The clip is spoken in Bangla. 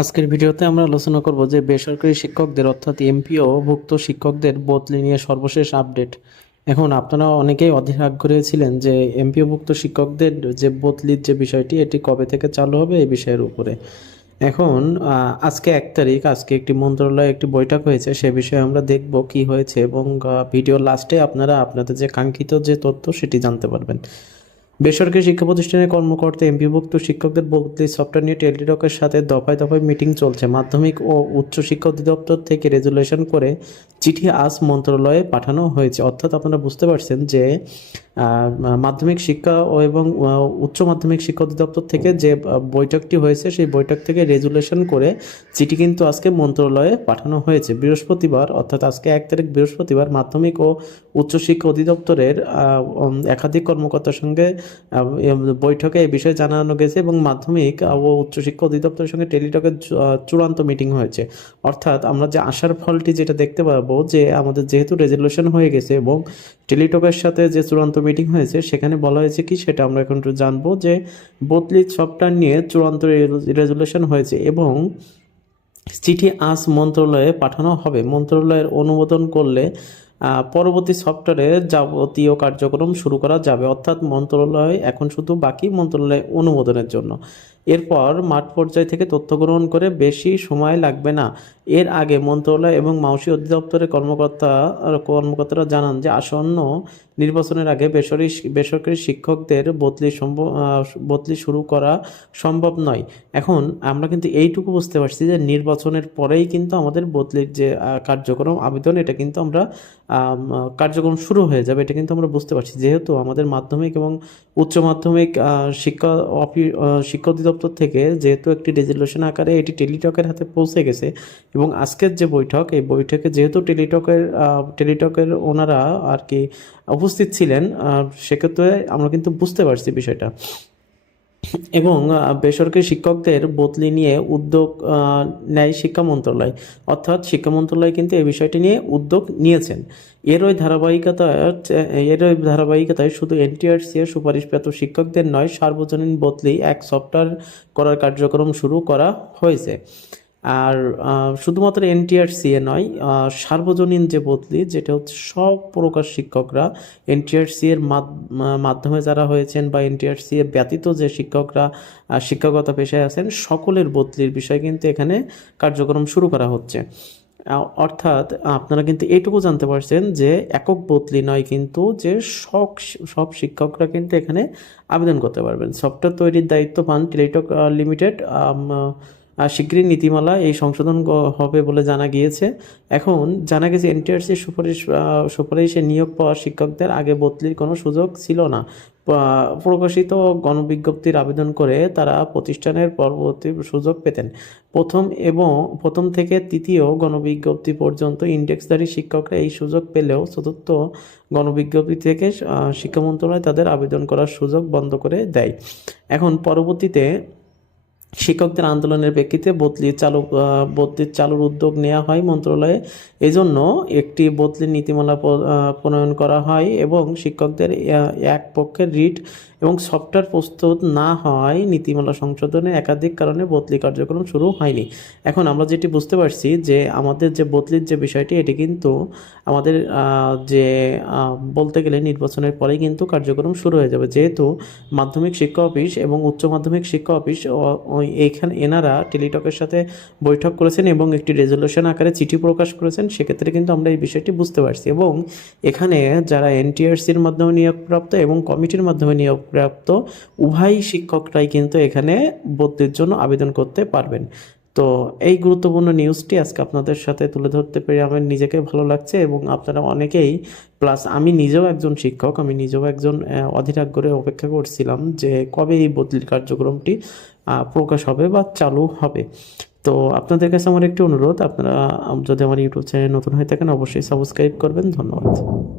আজকের ভিডিওতে আমরা আলোচনা করব যে বেসরকারি শিক্ষকদের, অর্থাৎ এমপিও ভুক্ত শিক্ষকদের বদলি নিয়ে সর্বশেষ আপডেট। এখন আপনারা অনেকেই অধীর আগ্রহী ছিলেন যে এমপিও ভুক্ত শিক্ষকদের যে বদলির যে বিষয়টি, এটি কবে থেকে চালু হবে এই বিষয়ের উপরে। এখন আজকে এক তারিখ, আজকে একটি মন্ত্রণালয়ে একটি বৈঠক হয়েছে, সে বিষয়ে আমরা দেখব কি হয়েছে এবং ভিডিও লাস্টে আপনারা আপনাদের যে কাঙ্ক্ষিত যে তথ্য, সেটি জানতে পারবেন। বেসরকারি শিক্ষা প্রতিষ্ঠানের কর্মকর্তা এমপিভুক্ত শিক্ষকদের বদলি সফটওয়্যার নিয়ে টেলিটকের সাথে দফায় দফায় মিটিং চলছে। মাধ্যমিক ও উচ্চ শিক্ষা অধিদপ্তর থেকে রেজুলেশন করে চিঠি আজ মন্ত্রণালয়ে পাঠানো হয়েছে। অর্থাৎ আপনারা বুঝতে পারছেন যে মাধ্যমিক শিক্ষা ও এবং উচ্চ মাধ্যমিক শিক্ষা অধিদপ্তর থেকে যে বৈঠকটি হয়েছে, সেই বৈঠক থেকে রেজুলেশন করে চিঠি কিন্তু আজকে মন্ত্রণালয়ে পাঠানো হয়েছে। বৃহস্পতিবার, অর্থাৎ আজকে এক তারিখ বৃহস্পতিবার, মাধ্যমিক ও উচ্চশিক্ষা অধিদপ্তরের একাধিক কর্মকর্তার সঙ্গে বৈঠকে এই বিষয়ে জানানো গেছে এবং মাধ্যমিক ও উচ্চশিক্ষা অধিদপ্তরের সঙ্গে টেলিটকের চূড়ান্ত মিটিং হয়েছে। অর্থাৎ আমরা যে আসার ফলটি যেটা দেখতে পাবো যে আমাদের যেহেতু রেজলিউশন হয়ে গেছে এবং টেলিটকের সাথে যে চূড়ান্ত মিটিং হয়েছে, সেখানে বলা হয়েছে কি সেটা আমরা এখন একটু জানব যে বদলি সফটওয়্যার নিয়ে চূড়ান্ত রেজলিউশন হয়েছে এবং চিঠি আজ মন্ত্রণালয়ে পাঠানো হবে। মন্ত্রণালয়ের অনুমোদন করলে পরবর্তী সফটওয়্যারে যাবতীয় কার্যক্রম শুরু করা যাবে। অর্থাৎ মন্ত্রণালয় এখন শুধু বাকি মন্ত্রণালয় অনুমোদনের জন্য। এরপর মাঠ পর্যায় থেকে তথ্য গ্রহণ করে বেশি সময় লাগবে না। এর আগে মন্ত্রণালয় এবং মাউসি অধিদপ্তরের কর্মকর্তা কর্মকর্তারা জানান যে আসন্ন নির্বাচনের আগে বেসরকারি বেসরকারি শিক্ষকদের বদলি সম্ভব বদলি শুরু করা সম্ভব নয়। এখন আমরা কিন্তু এইটুকু বুঝতে পারছি যে নির্বাচনের পরেই কিন্তু আমাদের বদলির যে কার্যক্রম, আবেদন, এটা কিন্তু আমরা কার্যক্রম শুরু হয়ে যাবে, এটা কিন্তু আমরা বুঝতে পারছি। যেহেতু আমাদের মাধ্যমিক এবং উচ্চ মাধ্যমিক শিক্ষা অফি শিক্ষা অধিদপ্তর থেকে যেহেতু একটি রেজলিউশন আকারে এটি টেলিটকের হাতে পৌঁছে গেছে এবং আজকের যে বৈঠক, এই বৈঠকে যেহেতু টেলিটকের টেলিটকের ওনারা আর কি উপস্থিত ছিলেন সেক্ষেত্রে আমরা কিন্তু বুঝতে পারছি বিষয়টা। এবং বেসরকারি শিক্ষকদের বদলি নিয়ে উদ্যোগ নেয় শিক্ষা মন্ত্রণালয়। অর্থাৎ শিক্ষা মন্ত্রণালয় কিন্তু এই বিষয়টি নিয়ে উদ্যোগ নিয়েছেন। এর ওই ধারাবাহিকতায় এর ওই ধারাবাহিকতায় শুধু এনটিআরসি এর সুপারিশপ্রাপ্ত শিক্ষকদের নয়, সার্বজনীন বদলি এক সফটওয়্যার করার কার্যক্রম শুরু করা হয়েছে। আর শুধুমাত্র এনটিআরসি এ নয় সার্বজনীন যে বদলি, যেটা হচ্ছে সব প্রকার শিক্ষকরা এনটিআরসি এর মাধ- মাধ্যমে যারা হয়েছেন বা এনটিআরসি এর ব্যতীত যে শিক্ষকরা শিক্ষকতা পেশায় আছেন, সকলের বদলির বিষয় কিন্তু এখানে কার্যক্রম শুরু করা হচ্ছে। অর্থাৎ আপনারা কিন্তু এইটুকু জানতে পারছেন যে একক বদলি নয় কিন্তু যে সব সব শিক্ষকরা কিন্তু এখানে আবেদন করতে পারবেন। সফটওয়্যার তৈরির দায়িত্ব পান টেলিটক লিমিটেড শীঘ্রই নীতিমালা এই সংশোধন হবে বলে জানা গিয়েছে। এখন জানা গেছে, এনটিআরসি সুপারিশ সুপারিশে নিয়োগ পাওয়া শিক্ষকদের আগে বদলির কোনো সুযোগ ছিল না। প্রকাশিত গণবিজ্ঞপ্তির আবেদন করে তারা প্রতিষ্ঠানের পরবর্তী সুযোগ পেতেন। প্রথম এবং প্রথম থেকে তৃতীয় গণবিজ্ঞপ্তি পর্যন্ত ইন্ডেক্সধারী শিক্ষকরা এই সুযোগ পেলেও চতুর্থ গণবিজ্ঞপ্তি থেকে শিক্ষা মন্ত্রণালয় তাদের আবেদন করার সুযোগ বন্ধ করে দেয়। এখন পরবর্তীতে শিক্ষকদের আন্দোলনের প্রেক্ষিতে বদলি চালু বদলির চালুর উদ্যোগ নেওয়া হয় মন্ত্রণালয়ে। এজন্য একটি বদলির নীতিমালা প্রণয়ন করা হয় এবং শিক্ষকদের এক পক্ষের রিট এবং সফটওয়্যার প্রস্তুত না হওয়ায় নীতিমালা সংশোধনের একাধিক কারণে বদলি কার্যক্রম শুরু হয়নি। এখন আমরা যেটি বুঝতে পারছি যে আমাদের যে বদলির যে বিষয়টি, এটি কিন্তু আমাদের যে বলতে গেলে নির্বাচনের পরেই কিন্তু কার্যক্রম শুরু হয়ে যাবে। যেহেতু মাধ্যমিক শিক্ষা অফিস এবং উচ্চ মাধ্যমিক শিক্ষা অফিস এইখানে, এনারা টেলিটকের সাথে বৈঠক করেছেন এবং একটি রেজলিউশন আকারে চিঠি প্রকাশ করেছেন, সেক্ষেত্রে কিন্তু আমরা এই বিষয়টি বুঝতে পারছি। এবং এখানে যারা এনটিআরসির মাধ্যমে নিয়োগপ্রাপ্ত এবং কমিটির মাধ্যমে নিয়োগপ্রাপ্ত উভয় শিক্ষকরাই কিন্তু এখানে বদলির জন্য আবেদন করতে পারবেন। তো এই গুরুত্বপূর্ণ নিউজটি আজকে আপনাদের সাথে তুলে ধরতে পেরে আমার নিজেকে ভালো লাগছে এবং আপনারা অনেকেই প্লাস আমি নিজেও একজন শিক্ষক আমি নিজেও একজন আহ, অধীর আগ্রহে অপেক্ষা করছিলাম যে কবে এই বদলির কার্যক্রমটি প্রকাশ হবে বা চালু হবে। তো আপনাদের কাছে আমার একটি অনুরোধ আপনারা যদি আমার ইউটিউব চ্যানেল নতুন হয়ে থাকেন অবশ্যই সাবস্ক্রাইব করবেন। ধন্যবাদ।